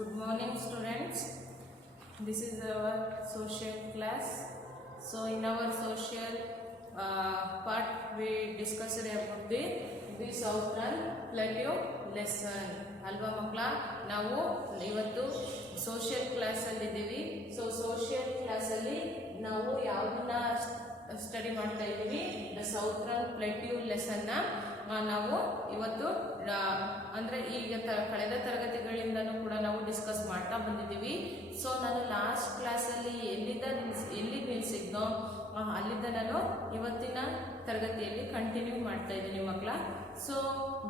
Good morning, students. This is our social class. So in our social part, we discussed about the Southern Plateau lesson. ಅಲ್ವಾ ಮಕ್ಕಳ, ನಾವು ಇವತ್ತು social ಕ್ಲಾಸಲ್ಲಿ ಇದ್ದೀವಿ. So social ಕ್ಲಾಸಲ್ಲಿ ನಾವು ಯಾವುದನ್ನ ಸ್ಟಡಿ ಮಾಡ್ತಾ ಇದ್ದೀವಿ? ದ ಸೌಥರ್ನ್ ಪ್ಲೇಟ್ಯೂ ಲೆಸನ್ನ ನಾವು ಇವತ್ತು ಅಂದರೆ ಈಗ ಕಳೆದ ತರಗತಿಗಳಿಂದನೂ ಕೂಡ ನಾವು ಡಿಸ್ಕಸ್ ಮಾಡ್ತಾ ಬಂದಿದ್ದೀವಿ. ಸೊ ನಾನು ಲಾಸ್ಟ್ ಕ್ಲಾಸಲ್ಲಿ ಎಲ್ಲಿ ನಿಲ್ಲಿಸಿದ್ನೋ ಅಲ್ಲಿಂದ ನಾನು ಇವತ್ತಿನ ತರಗತಿಯಲ್ಲಿ ಕಂಟಿನ್ಯೂ ಮಾಡ್ತಾ ಇದ್ದೀನಿ ಮಕ್ಕಳ. So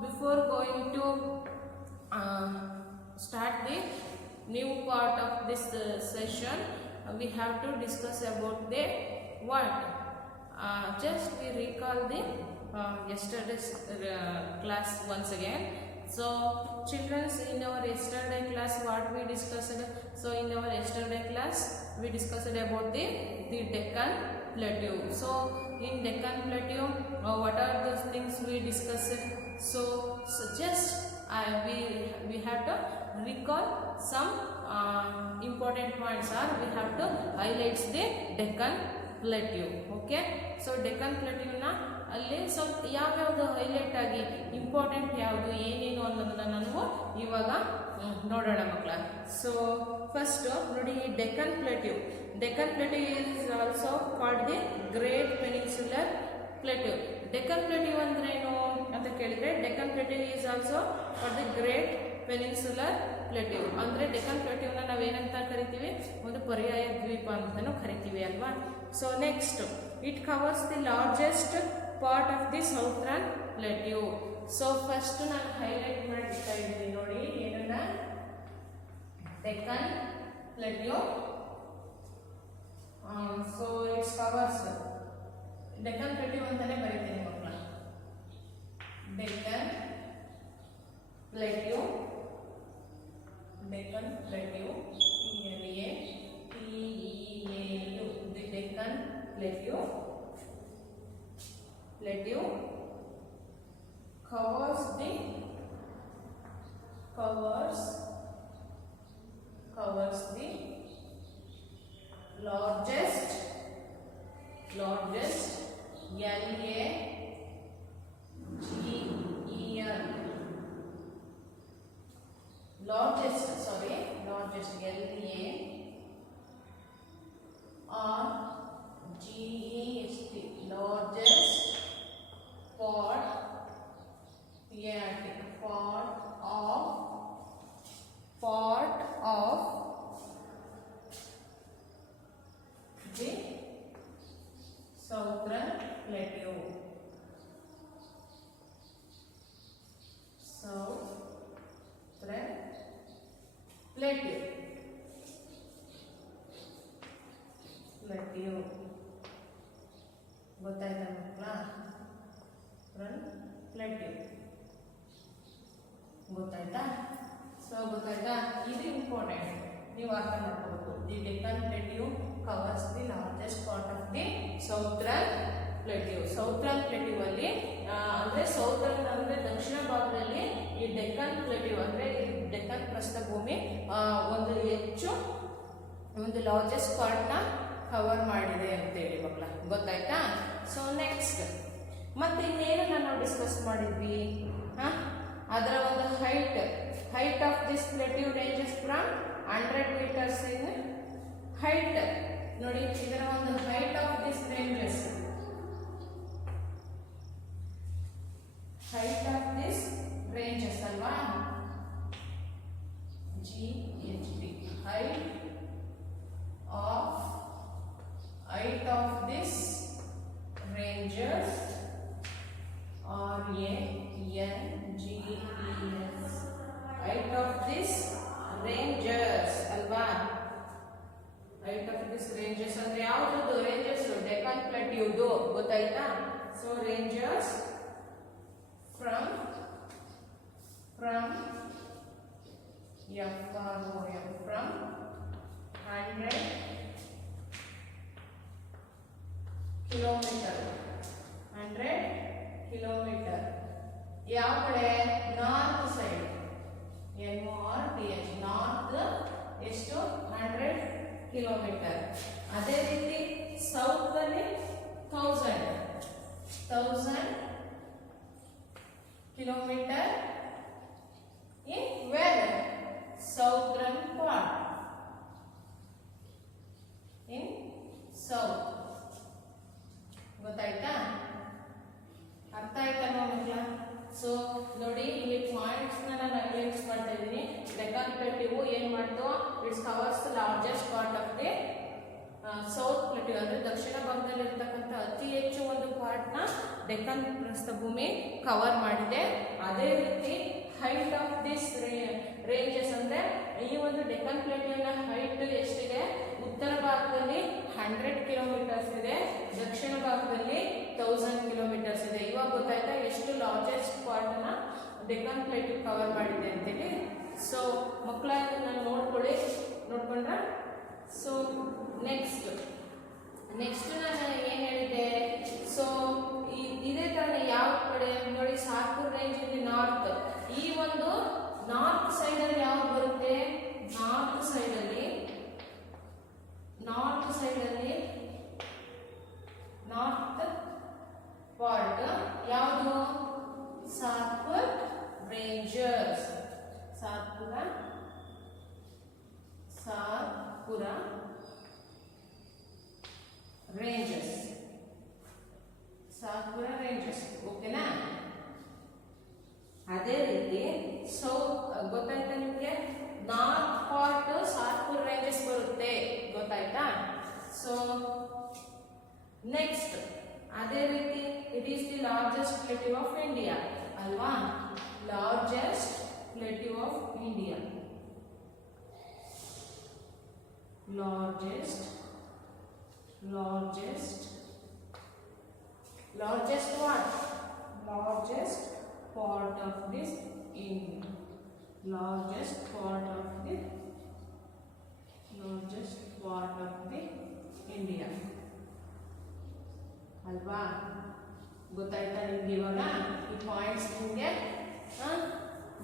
before going to start the new part of this session, we have to discuss about the what. Just we recall the yesterday's class once again. So children, in our yesterday class what we discussed? So in our yesterday class we discussed about the Deccan Plateau. So in Deccan Plateau what are those things we discussed? So just we have to recall some important points, or we have to highlight the Deccan Plateau. Okay, so Deccan Plateau na ಅಲ್ಲಿ ಸ್ವಲ್ಪ ಯಾವ್ಯಾವುದು highlight ಆಗಿ important ಯಾವುದು ಏನೇನು ಅನ್ನೋದನ್ನ ನಾವು ಇವಾಗ ನೋಡೋಣ ಮಕ್ಕಳ. ಸೊ ಫಸ್ಟ್ ನೋಡಿ, Deccan plateau is also called the great peninsular plateau. Deccan plateau ಅಂದ್ರೇನು ಅಂತ ಕೇಳಿದ್ರೆ, Deccan plateau is also for the great peninsular plateau. ಅಂದರೆ ಡೆಕ್ಕನ್ ಪ್ಲೇಟ್ಯೂನ ನಾವೇನಂತ ಕರಿತೀವಿ? ಒಂದು ಪರ್ಯಾಯ ದ್ವೀಪ ಅಂತಲೂ ಕರಿತೀವಿ ಅಲ್ವಾ. So next, it covers the largest part of the southern plateau. So first ನಾನು ಹೈಲೈಟ್ ಮಾಡಿರ್ತಾ ಇದ್ದೀನಿ ನೋಡಿ, ಏನನ್ನ? Deccan plateau. So it's covers Deccan plateau ಅಂತಾನೆ ಬರೀತೀನಿ ಮಕ್ಕಳ. Deccan plateau, Deccan plateau, PLATEAU, the Deccan plateau. Plateau covers the largest part of the Southern Plateau. ಗೊತ್ತಾಯ್ತಾ ಮಕ್ಕಳ? ಪ್ಲೇಟ್ಯೂ ಗೊತ್ತಾಯ್ತಾ? ಸೊ ಗೊತ್ತಾಯ್ತಾ? ಇದು ಇಂಪಾರ್ಟೆಂಟ್, ನೀವು ಅರ್ಥ ಮಾಡ್ಕೋಬೇಕು. The Deccan plateau covers the largest part of the southern plateau. Southern plateau ಅಲ್ಲಿ ಅಂದ್ರೆ ಸೌಥರ್ನ್ ಅಂದ್ರೆ ದಕ್ಷಿಣ ಭಾಗದಲ್ಲಿ ಈ ಡೆಕ್ಕನ್ ಪ್ಲೇಟ್ಯೂ ಅಂದ್ರೆ ಈ ಡೆಕ್ಕನ್ ಪ್ರಸ್ಥಭೂಮಿ ಒಂದು ಲಾರ್ಜೆಸ್ಟ್ ಪಾರ್ಟ್ ನ ಕವರ್ ಮಾಡಿದೆ ಅಂತೇಳಿ ಮಕ್ಕಳ. ಗೊತ್ತಾಯ್ತಾ? ಸೊ ನೆಕ್ಸ್ಟ್, ಮತ್ತೆ ಇನ್ನೇನನ್ನ ನಾವು ಡಿಸ್ಕಸ್ ಮಾಡಿದ್ವಿ? ಅದರ ಒಂದು height of this plateau ranges from 100 meters in height. ನೋಡಿ, ಇದರ ಒಂದು height of this ranges ಅಲ್ವಾ? GHT, height of this ranges, RANGES, height of this ranges ಅಲ್ವಾ? height of this ranges ಅಂದ್ರೆ ಯಾವುದು? ರೇಂಜಸ್ ಡೆಕ್ಕನ್ ಪ್ಲೇಟ್ಯೂದು. ಗೊತ್ತಾಯ್ತಾ? So ranges from FROM from 100 kilometer ಯಾವ ಕಡೆ? North side, NORTH, north kilometre. ಅದೇ ರೀತಿ ಸೌತ್ ಅಲ್ಲಿ 1000 kilometre in where southern part in south. ಗೊತ್ತಾಯ್ತಾ? ಅರ್ಥ ಆಯ್ತಲ್ವಾ ಮಕ್ಕಳ? ಸೊ ನೋಡಿ, ಇಲ್ಲಿ ಪಾಯಿಂಟ್ಸ್ ನಾನು ಹೈಲೈಟ್ಸ್ ಮಾಡ್ತಾ ಇದ್ದೀನಿ. ಡೆಕ್ಕನ್ ಪ್ಲೇಟಿವ್ ಏನ್ ಮಾಡ್ತು? It's covers the largest part of the south plateau, ಅಂದ್ರೆ ದಕ್ಷಿಣ ಭಾಗದಲ್ಲಿ ಇರ್ತಕ್ಕಂಥ ಅತಿ ಹೆಚ್ಚು ಒಂದು ಪಾರ್ಟ್ ನ ಡೆಕ್ಕನ್ ಪ್ರಸ್ಥಭೂಮಿ ಕವರ್ ಮಾಡಿದೆ. ಅದೇ ರೀತಿ ಹೈಟ್ ಆಫ್ ದಿಸ್ ರೇಂಜಸ್ ಅಂದ್ರೆ ಈ ಒಂದು ಡೆಕ್ಕನ್ ಪ್ಲೇಟಿವ್ ನ ಹೈಟ್ ಎಷ್ಟಿದೆ? ಉತ್ತರ ಭಾಗದಲ್ಲಿ 100 ಕಿಲೋಮೀಟರ್ಸ್ ಇದೆ, ದಕ್ಷಿಣ ಭಾಗದಲ್ಲಿ 1000 ಕಿಲೋಮೀಟರ್ಸ್ ಇದೆ. ಇವಾಗ ಗೊತ್ತಾಯ್ತಾ ಎಷ್ಟು ಲಾರ್ಜೆಸ್ಟ್ ಪಾರ್ಟ್ ನ ಡೆಕ್ಕನ್ ಪ್ಲೇಟಿವ್ ಕವರ್ ಮಾಡಿದೆ ಅಂತೇಳಿ. ಸೊ ಮಕ್ಕಳ ನೋಡ್ಕೊಂಡ್ರ? ಸೊ ನೆಕ್ಸ್ಟ್ ನಾನು ಏನ್ ಹೇಳಿದ್ದೆ? ಸೊ ಇದೇ ತರ ಯಾವ ಕಡೆ ನೋಡಿ, ಸಾರ್ಪುರ್ ರೇಂಜ್ ಇಲ್ಲಿ ನಾರ್ತ್. ಈ ಒಂದು ನಾರ್ತ್ ಸೈಡ್ ಅಲ್ಲಿ ಯಾವ್ದು ಬರುತ್ತೆ? ನಾರ್ತ್ ಸೈಡ್ ಅಲ್ಲಿ ನಾರ್ತ್ ಪಾರ್ಟ್ ಯಾವುದು? ಸಾತ್ಪುರ್ ರೇಂಜರ್ಸ್. ಸಾತ್ಪುರ ರೇಂಜಸ್. ಓಕೆನಾ? ಅದೇ ರೀತಿ ಗೊತ್ತಾಯ್ತಾ ನಿಮ್ಗೆ? ನಾರ್ತ್ ಪಾರ್ಟ್ ಸಾತ್ಪುರ್ ರೇಂಜಸ್ ಬರುತ್ತೆ. ಗೊತ್ತಾಯ್ತಾ? ಸೊ ನೆಕ್ಸ್ಟ್ ಅದೇ ರೀತಿ it is the largest plateau of India ಅಲ್ವಾ? Largest plateau of India. largest what? Largest part of this India. Largest part of the India. ಅಲ್ವಾ? ಗೊತ್ತಾಯ್ತಾ ನಿಮ್ಗೆ? ಇವಾಗ ಈ ಪಾಯಿಂಟ್ಸ್ ನಿಮ್ಗೆ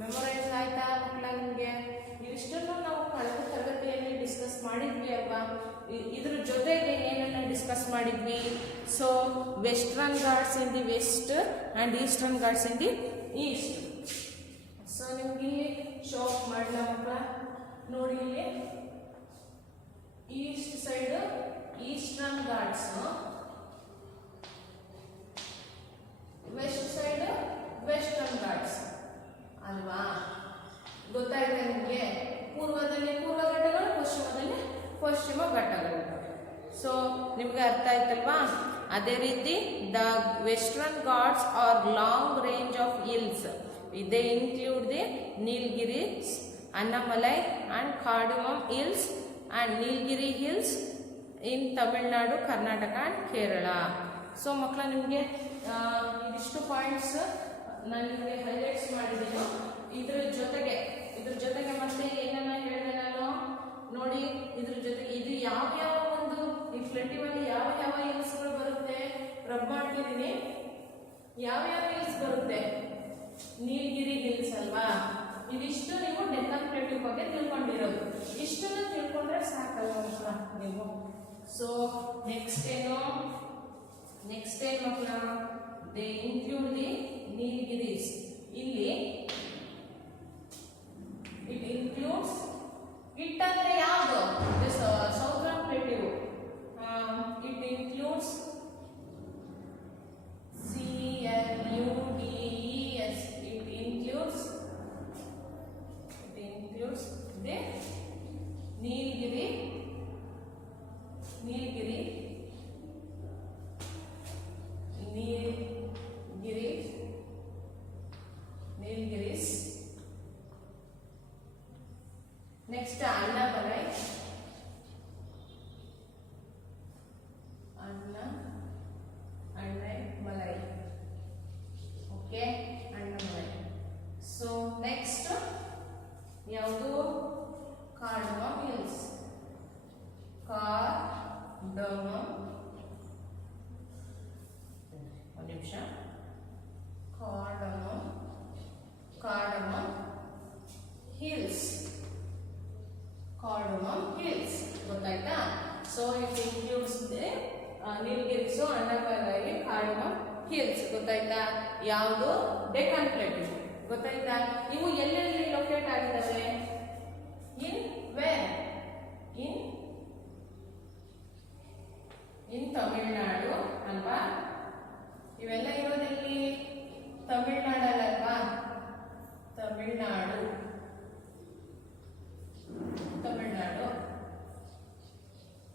ಮೆಮೊರೈಸ್ ಆಯ್ತಾ ಮಕ್ಕಳ? ನಿಮ್ಗೆ ಇವಿಷ್ಟನ್ನು ನಾವು ಕಳೆದ ತರಗತಿಯಲ್ಲಿ ಡಿಸ್ಕಸ್ ಮಾಡಿದ್ವಿ ಅಲ್ವಾ? ಇದ್ರ ಜೊತೆಗೆ ಏನನ್ನ ಡಿಸ್ಕಸ್ ಮಾಡಿದ್ವಿ? So western ghats in the west and eastern ghats in the east. So ನಿಮ್ಗೆ ಶೋ ಮಾಡಲ ಮಕ್ಕಳ? ನೋಡಿ, ಇಲ್ಲಿ east side eastern ghats, west side western ghats ಅಲ್ವಾ? ಗೊತ್ತಾಯ್ತಾ ನಿಮಗೆ? ಪೂರ್ವದಲ್ಲಿ ಪೂರ್ವ ಘಟ್ಟಗಳು, ಪಶ್ಚಿಮದಲ್ಲಿ ಪಶ್ಚಿಮ ಘಟ್ಟಗಳು. ಸೊ ನಿಮ್ಗೆ ಅರ್ಥ ಆಯ್ತಲ್ವಾ? ಅದೇ ರೀತಿ the Western Ghats are long range of hills. They include the Nilgiris, Annamalai and Cardamom Hills and Nilgiri Hills in Tamil Nadu, Karnataka and Kerala. So ಮಕ್ಕಳ, ನಿಮಗೆ ಇದಿಷ್ಟು ಪಾಯಿಂಟ್ಸ್ ನಾನು ನಿಮಗೆ ಹೈಲೈಟ್ಸ್ ಮಾಡಿದ್ದೀನಿ. ಇದ್ರ ಜೊತೆಗೆ ಮತ್ತೆ ಏನನ್ನ ಹೇಳಿದೆ ನಾನು? ನೋಡಿ, ಇದ್ರ ಜೊತೆಗೆ ಇದು ಯಾವ ಒಂದು ಈ ಪ್ಲೇಟಿವ್ ಅಲ್ಲಿ ಯಾವ ಹಿಲ್ಸ್ಗಳು ಬರುತ್ತೆ ರಬ್ ಮಾಡ್ತಿದ್ದೀನಿ. ಯಾವ ಹಿಲ್ಸ್ ಬರುತ್ತೆ? ನೀಲಗಿರಿ ಹಿಲ್ಸ್ ಅಲ್ವಾ? ಇದಿಷ್ಟು ನೀವು ಡೆಕ್ಕನ್ ಪ್ಲೇಟಿವ್ ಬಗ್ಗೆ ತಿಳ್ಕೊಂಡಿರೋದು. ಇಷ್ಟನ್ನು ತಿಳ್ಕೊಂಡ್ರೆ ಸಾಕಲ್ವ ನೀವು? ಸೊ ನೆಕ್ಸ್ಟ್ ಏನು ಮಕ್ಕಳ? They include the Nilgiris. ಇಲ್ಲಿ ಇಟ್ ಇನ್ಕ್ಲೂಡ್ಸ್, ಇಟ್ ಅಂದ್ರೆ ಯಾವುದು? Southern plateau. It includes CLUDES. It includes the Nilgiri Nilgiris. Next Annamalai. Okay, Annamalai. So next ಯಾವುದು? Cardamom Hills. ಒಂದು ನಿಮಿಷ. Cardamom Hills. ಗೊತ್ತಾಯ್ತಾ? So it includes the Nilgiris, Andaman, Cardamom Hills. ಗೊತ್ತಾಯ್ತಾ? ಯಾವುದು? ಡೆಕ್ಕನ್ ಪ್ಲೇಟ್ಯೂ. ಗೊತ್ತಾಯ್ತಾ? ಇವು ಎಲ್ಲೆಲ್ಲಿ ಲೊಕೇಟ್ ಆಗಿದ್ದಾವೆ? In where? ಇನ್ ತಮಿಳುನಾಡು ಅಲ್ವಾ? ಇವೆಲ್ಲ ಇರೋದೆಲ್ಲಿ? ತಮಿಳುನಾಡಲ್ಲಲ್ವಾ? ತಮಿಳುನಾಡು.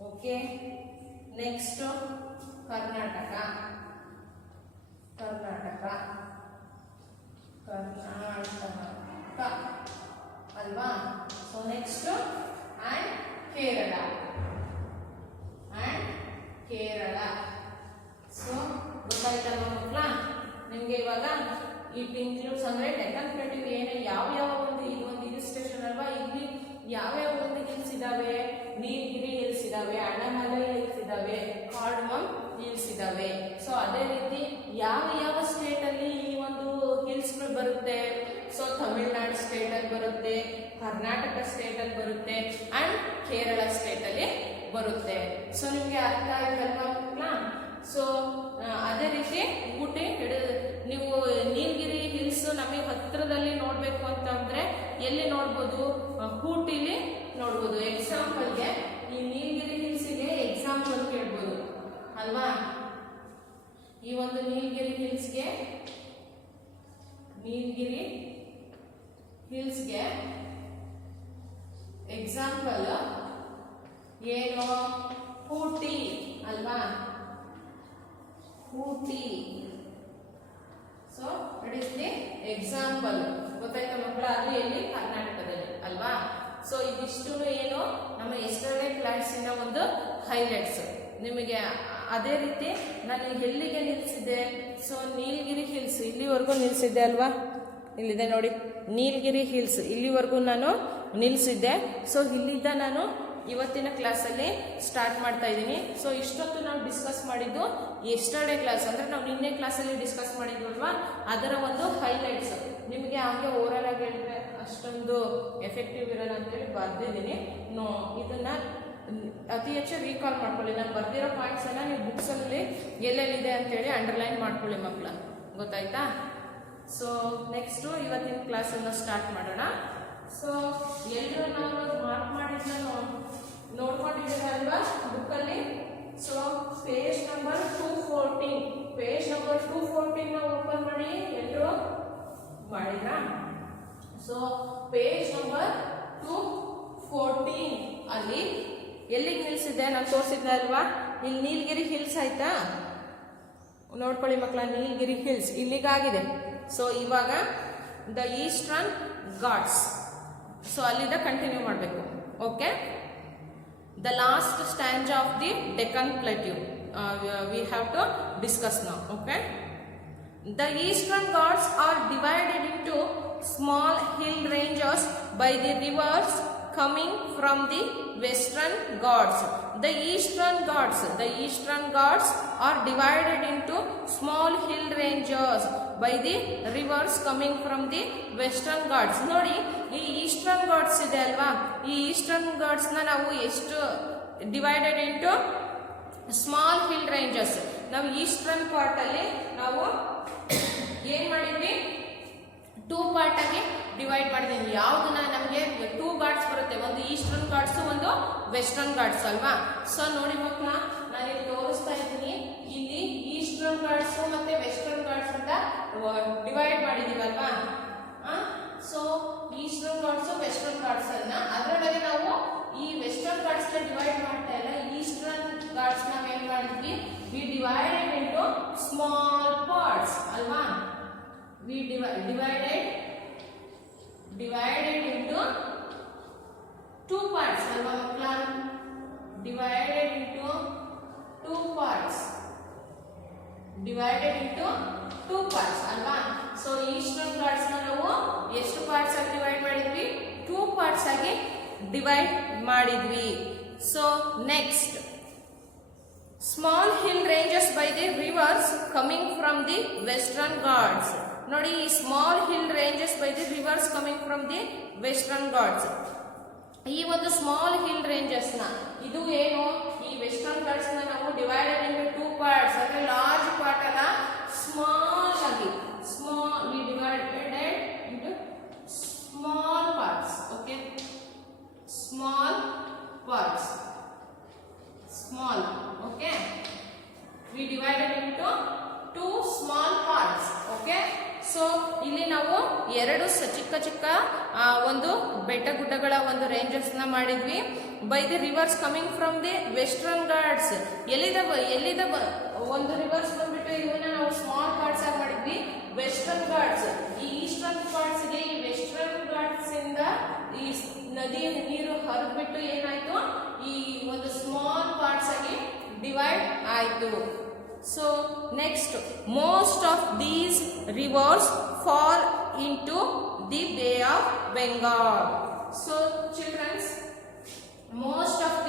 ಓಕೆ. ನೆಕ್ಸ್ಟ್ ಕರ್ನಾಟಕ ಅಲ್ವಾ? So next and Kerala. So ಗೊತ್ತಾಯ್ತಲ್ವ ಮಕ್ಕಳ? ನಿಮ್ಗೆ ಇವಾಗ ಇಟ್ ಇನ್ಕ್ಲೂಡ್ಸ್ ಅಂದ್ರೆ ಡೆಕ್ಕನ್ ಪ್ಲೇಟ್ಯೂ ಏನು ಯಾವ ಒಂದು ಈ ಒಂದು ಹಿಲ್ ಸ್ಟೇಷನ್ ಅಲ್ವಾ? ಇಲ್ಲಿ ಯಾವ್ಯಾವ ಒಂದು ಹಿಲ್ಸ್ ಇದಾವೆ? ನೀಲಗಿರಿ ಹಿಲ್ಸ್ ಇದಾವೆ, ಅಣ್ಣಾಮಲೈ ಹಿಲ್ಸ್ ಇದಾವೆ, ಕಾರ್ಡಮಮ್ ಹಿಲ್ಸ್ ಇದಾವೆ. ಸೊ ಅದೇ ರೀತಿ ಯಾವ ಸ್ಟೇಟ್ ಅಲ್ಲಿ ಈ ಒಂದು ಹಿಲ್ಸ್ ಗಳು ಬರುತ್ತೆ? ಸೊ ತಮಿಳುನಾಡು ಸ್ಟೇಟ್ ಅಲ್ಲಿ ಬರುತ್ತೆ, ಕರ್ನಾಟಕ ಸ್ಟೇಟ್ ಅಲ್ಲಿ ಬರುತ್ತೆ ಅಂಡ್ ಕೇರಳ ಸ್ಟೇಟ್ ಅಲ್ಲಿ ಬರುತ್ತೆ. ಸೊ ನಿಮ್ಗೆ ಅರ್ಥ ಆಯ್ತಲ್ವಾ ಮಕ್ಕಳ? ಸೊ ಅದೇ ರೀತಿ ಊಟಿ ನೀವು ನೀಲಗಿರಿ ಹಿಲ್ಸ್ ನಮಗೆ ಹತ್ತಿರದಲ್ಲಿ ನೋಡ್ಬೇಕು ಅಂತಂದ್ರೆ ಎಲ್ಲಿ ನೋಡ್ಬೋದು? ಊಟಿಲಿ ನೋಡ್ಬೋದು. ಎಕ್ಸಾಂಪಲ್ಗೆ ಈ ನೀಲಗಿರಿ ಹಿಲ್ಸ್ಗೆ ಎಕ್ಸಾಂಪಲ್ ಕೇಳ್ಬೋದು ಅಲ್ವಾ? ಈ ಒಂದು ನೀಲಗಿರಿ ಹಿಲ್ಸ್ಗೆ ಎಕ್ಸಾಂಪಲ್ ಏನು? ಊಟಿ ಅಲ್ವಾ? Ooty. So it is the example. ಗೊತ್ತಾಯ್ತಾ ಮಕ್ಕಳ? ಅದು ಎಲ್ಲಿ? ಕರ್ನಾಟಕದಲ್ಲಿ ಅಲ್ವಾ? ಸೊ ಇದಿಷ್ಟು ಏನು ನಮ್ಮ ಎಸ್ಟರ್ಡೇ ಕ್ಲಾಸಿನ ಒಂದು ಹೈಲೈಟ್ಸ್. ನಿಮಗೆ ಅದೇ ರೀತಿ ನಾನು ಎಲ್ಲಿಗೆ ನಿಲ್ಲಿಸಿದ್ದೆ? ಸೊ ನೀಲಗಿರಿ ಹಿಲ್ಸ್ ಇಲ್ಲಿವರೆಗೂ ನಿಲ್ಲಿಸಿದ್ದೆ ಅಲ್ವಾ? ಇಲ್ಲಿದೆ ನೋಡಿ, ನೀಲಗಿರಿ ಹಿಲ್ಸ್ ಇಲ್ಲಿವರೆಗೂ ನಾನು ನಿಲ್ಲಿಸಿದ್ದೆ. ಸೊ ಇಲ್ಲಿಂದ ನಾನು ಇವತ್ತಿನ ಕ್ಲಾಸಲ್ಲಿ ಸ್ಟಾರ್ಟ್ ಮಾಡ್ತಾ ಇದ್ದೀನಿ. ಸೊ ಇಷ್ಟೊತ್ತು ನಾವು ಡಿಸ್ಕಸ್ ಮಾಡಿದ್ದು ಎಸ್ಟರ್ಡೇ ಕ್ಲಾಸ್ ಅಂದ್ರೆ ನಾವು ನಿನ್ನೆ ಕ್ಲಾಸಲ್ಲಿ ಡಿಸ್ಕಸ್ ಮಾಡಿದ್ವಿ ಅಲ್ವಾ? ಅದರ ಒಂದು ಹೈಲೈಟ್ಸ್. ನಿಮಗೆ ಹಾಗೆ ಓವರಾಲ್ ಆಗಿ ಹೇಳಿದ್ರೆ ಅಷ್ಟೊಂದು ಎಫೆಕ್ಟಿವ್ ಇರಲ್ಲ ಅಂತೇಳಿ ಬರ್ದಿದ್ದೀನಿ. ಇದನ್ನ ಅತಿ ಹೆಚ್ಚು ರೀಕಾಲ್ ಮಾಡ್ಕೊಳ್ಳಿ. ನಾನು ಬರ್ದಿರೋ ಪಾಯಿಂಟ್ಸ್ ಎಲ್ಲ ನೀವು ಬುಕ್ಸಲ್ಲಿ ಎಲ್ಲೆಲ್ಲಿದೆ ಅಂತೇಳಿ ಅಂಡರ್ಲೈನ್ ಮಾಡ್ಕೊಳ್ಳಿ ಮಕ್ಕಳ. ಗೊತ್ತಾಯ್ತಾ? ಸೊ ನೆಕ್ಸ್ಟು ಇವತ್ತಿನ ಕ್ಲಾಸನ್ನು ಸ್ಟಾರ್ಟ್ ಮಾಡೋಣ. ಸೊ ಎಲ್ಲರೂ ನಾವು ಮಾರ್ಕ್ ಮಾಡಿದ್ದನ್ನು ನೋಡ್ಕೊಂಡಿದ್ದೀರ ಅಲ್ವಾ ಬುಕ್ಕಲ್ಲಿ? ಸೊ ಪೇಜ್ ನಂಬರ್ 214 ಓಪನ್ ಮಾಡಿ. ಎಲ್ಲರೂ ಮಾಡಿದ್ರಾ? ಸೊ ಪೇಜ್ ನಂಬರ್ 214 ಅಲ್ಲಿ ಎಲ್ಲಿಗೆ ನಿಲ್ಸಿದ್ದೆ ನಾನು ತೋರಿಸಿದ್ದೆ ಅಲ್ವಾ? ಇಲ್ಲಿ ನೀಲಗಿರಿ ಹಿಲ್ಸ್ ಆಯ್ತಾ? ನೋಡ್ಕೊಳ್ಳಿ ಮಕ್ಕಳ, ನೀಲಗಿರಿ ಹಿಲ್ಸ್ ಇಲ್ಲಿಗಾಗಿದೆ. ಸೊ ಇವಾಗ ದ ಈಸ್ಟರ್ನ್ ಘಾಟ್ಸ್. ಸೊ ಅಲ್ಲಿಂದ ಕಂಟಿನ್ಯೂ ಮಾಡಬೇಕು. Okay. The last stanza of the Deccan plateau we have to discuss now. Okay. The Eastern Ghats are divided into small hill ranges by the rivers coming from the western Ghats. The eastern Ghats are divided into small hill ranges by the rivers coming from the western Ghats. ನೋಡಿ, ಈ eastern Ghats ಇದೆ ಅಲ್ವಾ? ಈ eastern Ghats ನ ನಾವು ಎಷ್ಟು divided into small hill ranges. ನಾವು eastern part ಅಲ್ಲಿ ನಾವು ಏನ್ ಮಾಡಿದ್ವಿ? 2 ಪಾರ್ಟ್ ಆಗಿ ಡಿವೈಡ್ ಮಾಡಿದೀನಿ. ಯಾವ್ದನ್ನ ನಮಗೆ 2 ಘಾಟ್ಸ್ ಬರುತ್ತೆ, ಒಂದು ಈಸ್ಟರ್ನ್ ಘಾಟ್ಸ್, ಒಂದು ವೆಸ್ಟರ್ನ್ ಘಾಟ್ಸ್ ಅಲ್ವಾ? ಸೊ ನೋಡಿ ಮಕ್ಕಳ, ನಾನು ಇಲ್ಲಿ ತೋರಿಸ್ತಾ ಇದ್ದೀನಿ. ಇಲ್ಲಿ ಈಸ್ಟರ್ನ್ ಘಾಟ್ಸ್ ಮತ್ತೆ ವೆಸ್ಟರ್ನ್ ಘಾಟ್ಸ್ ಅಂತ ಡಿವೈಡ್ ಮಾಡಿದೀವಲ್ವಾ? So Eastern Ghats Western Ghats ಅನ್ನ ಅದರೊಳಗೆ ನಾವು ಈ ವೆಸ್ಟರ್ನ್ ಘಾಟ್ಸ್ ನ ಡಿವೈಡ್ ಮಾಡ್ತಾ ಇಲ್ಲ. ಈಸ್ಟರ್ನ್ ಘಾಟ್ಸ್ ನಾವ್ ಏನ್ ಮಾಡಿದ್ವಿ? We divided into small parts ಅಲ್ವಾ? We divided into 2 parts alva makla? Divided into 2 parts alva? So eastern ghats na ನಾವು ಎಷ್ಟು ಪಾರ್ಟ್ಸ್ ಆಗಿ ಡಿವೈಡ್ ಮಾಡಿದ್ವಿ? 2 ಪಾರ್ಟ್ಸ್ ಆಗಿ ಡಿವೈಡ್ ಮಾಡಿದ್ವಿ. So next, small hill ranges by the rivers coming from the western ghats. ನೋಡಿ, small hill ranges by the rivers coming from the western ghats. ಈ ಒಂದು small hill ranges ನ ಇದು ಏನು ಈ ವೆಸ್ಟರ್ನ್ ಘಾಟ್ಸ್ ನ ನಾವು ಡಿವೈಡೆಡ್ ಇಂಟು ಟೂ ಪಾರ್ಟ್ಸ್ ಅಂದ್ರೆ ಲಾರ್ಜ್ ಪಾರ್ಟ್ ಅಲ್ಲ ಸ್ಮಾಲ್ ಆಗಿ we divided into small parts okay small parts small okay we divided into two small parts okay so ಇಲ್ಲಿ ನಾವು ಎರಡು ಚಿಕ್ಕ ಚಿಕ್ಕ ಒಂದು ಬೆಟ್ಟ ಗುಡ್ಡಗಳ ಒಂದು ರೇಂಜಸ್ ನ ಮಾಡಿದ್ವಿ by the rivers coming from the western Ghats ಎಲ್ಲಿದ ಒಂದು ರಿವರ್ಸ್ ಬಂದ್ಬಿಟ್ಟು ಇವನ್ನ ನಾವು ಸ್ಮಾಲ್ ಪಾರ್ಟ್ಸ್ ಆಗಿ ಮಾಡಿದ್ವಿ ವೆಸ್ಟರ್ನ್ ಘಾಟ್ಸ್ ಈ ಈಸ್ಟರ್ನ್ ಪಾರ್ಟ್ಸ್ ಗೆ ಈ ವೆಸ್ಟರ್ನ್ ಘಾಟ್ಸ್ ಇಂದ ಈ ನದಿಯ ನೀರು ಹರಿದ್ಬಿಟ್ಟು ಏನಾಯ್ತು ಈ ಒಂದು ಸ್ಮಾಲ್ ಪಾರ್ಟ್ಸ್ ಆಗಿ ಡಿವೈಡ್ ಆಯ್ತು. So next, most of these rivers fall into the Bay of Bengal. So children, most of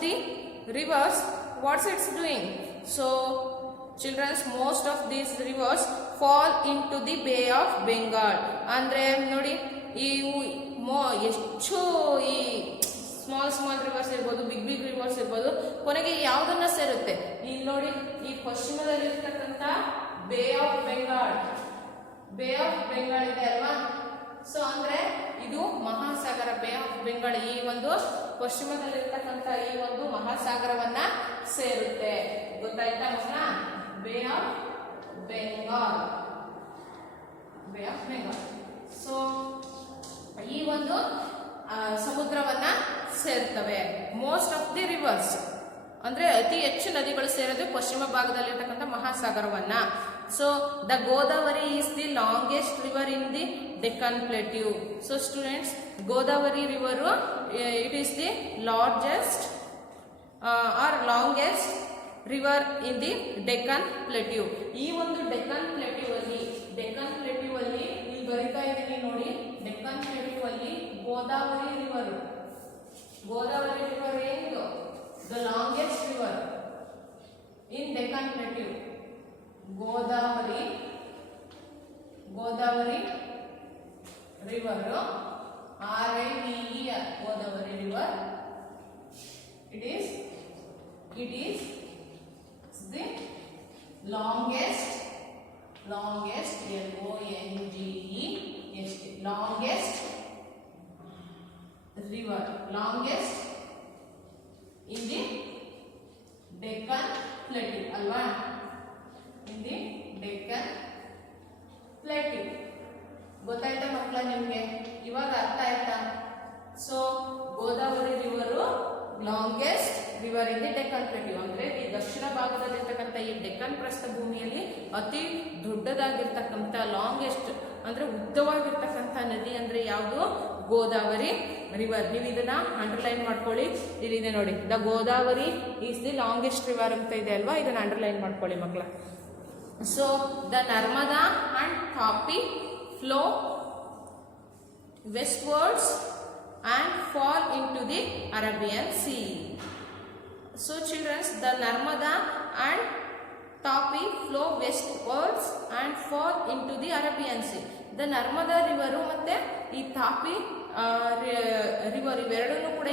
the rivers, what's it's doing? So children, most of these rivers fall into the Bay of Bengal. ಅಂದ್ರೆ ನೋಡಿ ಈ ಎಷ್ಟು ಈ small reverse ಇರ್ಬೋದು big reverse ಇರ್ಬೋದು ಕೊನೆಗೆ ಯಾವುದನ್ನ ಸೇರುತ್ತೆ ಇಲ್ಲಿ ನೋಡಿ ಈ ಪಶ್ಚಿಮದಲ್ಲಿ ಇರ್ತಕ್ಕಂಥ ಬೇ ಆಫ್ ಬೆಂಗಾಲ್ ಇದೆ ಅಲ್ವಾ ಸೊ ಅಂದ್ರೆ ಇದು ಮಹಾಸಾಗರ ಬೇ ಆಫ್ ಬೆಂಗಾಲ್ ಈ ಒಂದು ಪಶ್ಚಿಮದಲ್ಲಿರ್ತಕ್ಕಂಥ ಈ ಒಂದು ಮಹಾಸಾಗರವನ್ನ ಸೇರುತ್ತೆ ಗೊತ್ತಾಯ್ತಾ ಮಕ್ಕಳ ಬೇ ಆಫ್ ಬೆಂಗಾಲ್ ಸೊ ಈ ಒಂದು ಸಮುದ್ರವನ್ನ ಸೇರ್ತವೆ ಮೋಸ್ಟ್ ಆಫ್ ದಿ ರಿವರ್ಸ್ ಅಂದ್ರೆ ಅತಿ ಹೆಚ್ಚು ನದಿಗಳು ಸೇರೋದು ಪಶ್ಚಿಮ ಭಾಗದಲ್ಲಿರ್ತಕ್ಕಂಥ ಮಹಾಸಾಗರವನ್ನ so the Godavari is the longest river in the Deccan plateau so students Godavari river it is the largest or longest river in the Deccan plateau ಈ ಒಂದು ಡೆಕ್ಕನ್ ಪ್ಲೇಟ್ಯೂ ಅಲ್ಲಿ ಇಲ್ಲಿ ಬರಿತಾ ಇದ್ದೀನಿ ನೋಡಿ ಡೆಕ್ಕನ್ ಪ್ಲೇಟ್ಯೂ ಅಲ್ಲಿ ಗೋದಾವರಿ ರಿವರ್ ಏನು the longest river in Deccan plateau Godavari river RIVER Godavari river it is the longest LONGEST longest river in the Deccan Plateau alva in the Deccan Plateau ಗೊತ್ತಾಯ್ತಾ ಮಕ್ಕಳ ನಿಮಗೆ ಇವಾಗ ಅರ್ಥ ಆಯ್ತಾ so Godavari river longest river in the Deccan plateau ಅಂದ್ರೆ ಈ ದಕ್ಷಿಣ ಭಾಗದಲ್ಲಿರ್ತಕ್ಕಂಥ ಈ ಡೆಕ್ಕನ್ ಪ್ರಸ್ಥಭೂಮಿಯಲ್ಲಿ ಅತಿ ದೊಡ್ಡದಾಗಿರ್ತಕ್ಕಂಥ ಲಾಂಗೆಸ್ಟ್ ಅಂದ್ರೆ ಉದ್ದವಾಗಿರ್ತಕ್ಕಂಥ ನದಿ ಅಂದ್ರೆ ಯಾವುದು ಗೋದಾವರಿ ರಿವರ್ ನೀವು ಇದನ್ನ ಅಂಡರ್ಲೈನ್ ಮಾಡ್ಕೊಳ್ಳಿ ಇಲ್ಲಿದೆ ನೋಡಿ the Godavari is the longest river ಅಂತ ಇದೆ ಅಲ್ವಾ ಇದನ್ನ ಅಂಡರ್ಲೈನ್ ಮಾಡ್ಕೊಳ್ಳಿ ಮಕ್ಕಳ so the Narmada and Tapi flow westwards and fall into the Arabian Sea. So children, the Narmada and Tapi flow westwards and fall into the Arabian Sea. The Narmada river ಮತ್ತೆ ಈ ತಾಪಿ river ಇವೆರಡೂ ಕೂಡ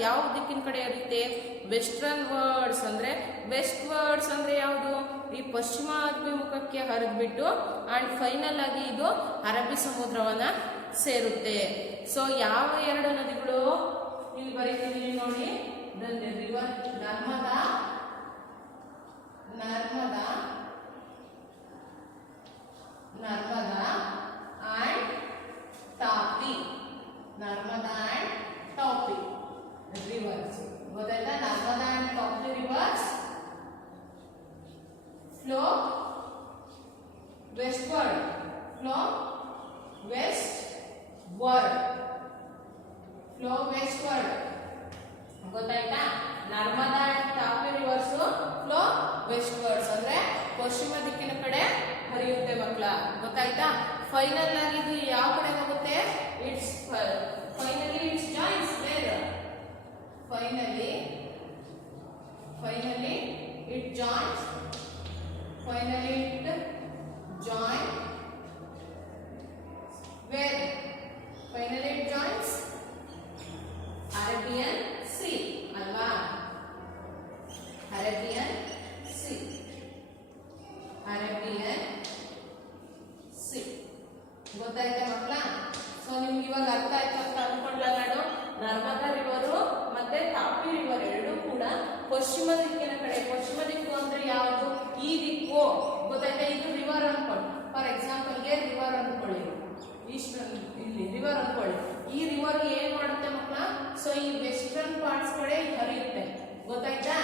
ಯಾವ ದಿಕ್ಕಿನ ಕಡೆ ಹರಿಯುತ್ತೆ western words ಅಂದ್ರೆ ಯಾವುದು ಈ ಪಶ್ಚಿಮಾಭಿಮುಖಕ್ಕೆ ಹರಿದ್ಬಿಟ್ಟು ಅಂಡ್ ಫೈನಲ್ ಆಗಿ ಇದು ಅರಬ್ಬಿ ಸಮುದ್ರವನ್ನ ಸೇರುತ್ತೆ ಸೊ ಯಾವ ಎರಡು ನದಿಗಳು ಇಲ್ಲಿ ಬರೀತೀವಿ ನೋಡಿ river Narmada and Tapi rivers ಗೊತ್ತಾಯ್ತಾ Narmada and Tapi rivers flow westward ಗೊತ್ತಾಯ್ತಾ Narmada and Tapi rivers flow westwards ಅಂದ್ರೆ ಪಶ್ಚಿಮ ದಿಕ್ಕಿನ ಕಡೆ ಹರಿಯುತ್ತೆ ಮಕ್ಕಳ ಗೊತ್ತಾಯ್ತಾ ಫೈನಲ್ ಆಗಿ ಇದು ಯಾವ ಕಡೆ ಹೋಗುತ್ತೆ it's finally it's joins where finally it joins ಗೊತ್ತಾಯ್ತಾ ಮಕ್ಕಳ? ಸೊ ನಿಮ್ಗೆ ಇವಾಗ ಅರ್ಥ ಆಯ್ತು ಅಂತ ಅನ್ಕೊಂಡ್ಲ ನಾನು. ನರ್ಮದಾ ರಿವರು ಮತ್ತೆ ತಾಪಿ ರಿವರ್ ಎರಡೂ ಕೂಡ ಪಶ್ಚಿಮ ದಿಕ್ಕಿನ ಕಡೆ. ಪಶ್ಚಿಮ ದಿಕ್ಕು ಅಂದ್ರೆ ಯಾವುದು? ಈ ದಿಕ್ಕು. ಗೊತ್ತಾಯ್ತಾ? ಇದು ರಿವರ್ ಅನ್ಕೊಳ್ಳಿ. ಫಾರ್ ಎಕ್ಸಾಂಪಲ್ಗೆ ರಿವರ್ ಅನ್ಕೊಳ್ಳಿ, ಇಲ್ಲಿ ರಿವರ್ ಅನ್ಕೊಳ್ಳಿ. ಈ ರಿವರ್ ಏನ್ ಮಾಡುತ್ತೆ ಮಕ್ಕಳ? ಸೊ ಈ ವೆಸ್ಟರ್ನ್ ಪಾರ್ಟ್ಸ್ ಕಡೆ ಹರಿಯುತ್ತೆ. ಗೊತ್ತಾಯ್ತಾ?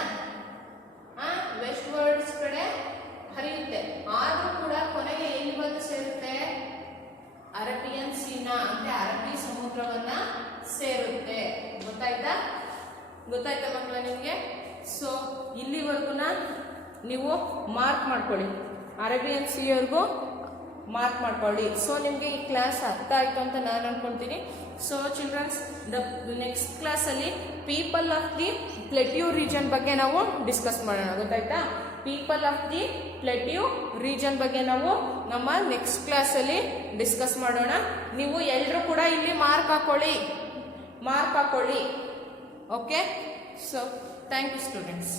ವೆಸ್ಟ್ ವರ್ಡ್ಸ್ ಕಡೆ ಹರಿಯುತ್ತೆ. ಆದ್ರೂ ಕೂಡ ಕೊನೆಗೆ ಎಲ್ಲಿ ಬಂದು ಸೇರುತ್ತೆ? ಅರೇಬಿಯನ್ ಸೀನಾ ಅಂದ್ರೆ ಅರಬ್ಬಿ ಸಮುದ್ರವನ್ನ ಸೇರುತ್ತೆ. ಗೊತ್ತಾಯ್ತಾ? ಗೊತ್ತಾಯ್ತಾ ಮಕ್ಕಳ ನಿಮ್ಗೆ? ಸೊ ಇಲ್ಲಿವರೆಗುನ ನೀವು ಮಾರ್ಕ್ ಮಾಡ್ಕೊಳ್ಳಿ, ಅರೇಬಿಯನ್ ಸೀವರೆಗೂ ಮಾರ್ಕ್ ಮಾಡ್ಕೊಳ್ಳಿ. ಸೊ ನಿಮ್ಗೆ ಈ ಕ್ಲಾಸ್ ಅರ್ಥ ಆಯ್ತು ಅಂತ ನಾನು ಅನ್ಕೊಂತೀನಿ. ಸೊ ಚಿಲ್ಡ್ರನ್ಸ್, ದ ನೆಕ್ಸ್ಟ್ ಕ್ಲಾಸಲ್ಲಿ ಪೀಪಲ್ ಆಫ್ ದಿ ಪ್ಲೇಟ್ಯೂ ರೀಜನ್ ಬಗ್ಗೆ ನಾವು ಡಿಸ್ಕಸ್ ಮಾಡೋಣ. ಗೊತ್ತಾಯ್ತಾ? ಪೀಪಲ್ ಆಫ್ ದಿ ಪ್ಲೇಟ್ಯೂ ರೀಜನ್ ಬಗ್ಗೆ ನಾವು ನಮ್ಮ ನೆಕ್ಸ್ಟ್ ಕ್ಲಾಸಲ್ಲಿ ಡಿಸ್ಕಸ್ ಮಾಡೋಣ. ನೀವು ಎಲ್ಲರೂ ಕೂಡ ಇಲ್ಲಿ ಮಾರ್ಕ್ ಹಾಕೊಳ್ಳಿ. Okay? So thank you students.